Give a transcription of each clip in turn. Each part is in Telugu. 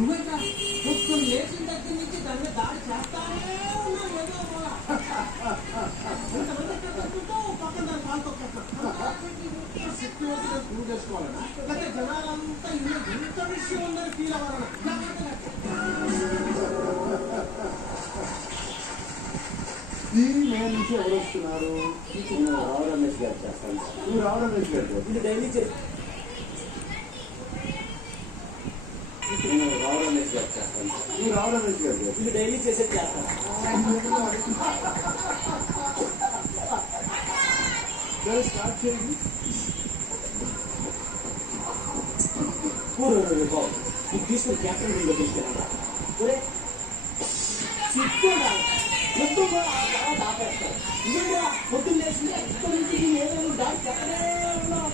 నువ్వేంటా మొత్తం లేచిన దగ్గర నుంచి దాని మీద దాడి చేస్తానే ఉన్నావు ఏదో పక్కన దాన్ని పాలు తొక్కేస్తాను సెక్యూరిటీగా ప్రూవ్ చేసుకోవాలన్నా లేకపోతే జనాలంతా ఇందులో ఎంత విషయం ఉందని ఫీల్ అవ్వాలన్నా నేను నుంచి ఎవరు వస్తున్నారు? రావు రమేష్ గారు చేస్తాను. నువ్వు రావు రమేష్ గారు ఇది డైలీ నేను రావు రమేష్ గారు చేస్తాను. నువ్వు రావు రమేష్ గారు ఇది డైలీ చేసే చేస్తాను. స్టార్ట్ చేయండి. బాబు ఇది తీసుకుని క్యాప్టెన్ టీంలో తీసుకెళ్ళా సిగ్గు మొత్తం కూడా తర్వాత ఆపేస్తారు. నిజంగా పొద్దున్న లేచింది ఎక్కడి నుంచి ఏదైనా దాడి చెప్పనే ఉన్నాం.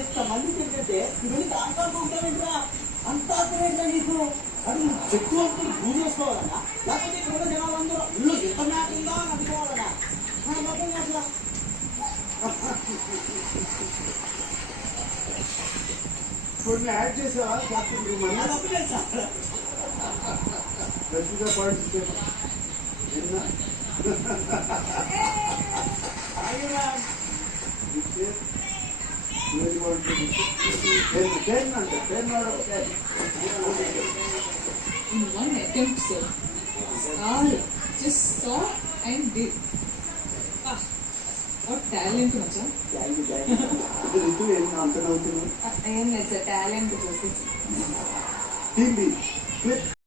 ఎంతమంది ఏంటంటే ఇవన్నీ దాకాడుకుంటావేంట్రా అంత ఆపరేట్రా నీకు అది చెట్టు అనుకుని పూజ చేసుకోవాలన్నా లేకపోతే ఇక్కడ ఉన్న జనాలందరూ ఇల్లు ఎంత మ్యాట్ ఉందా అని అనుకోవాలన్నా మొత్తం అట్లా కొన్ని యాడ్ చేసావా క్యాప్టెన్ రూమ్ అని తప్పలేదు sir. Rashmika participate in one attempt, sir. All just saw and did. Ah, what talent, macha. అంత నవ్వుతున్నావు. It's a talent. టీమ్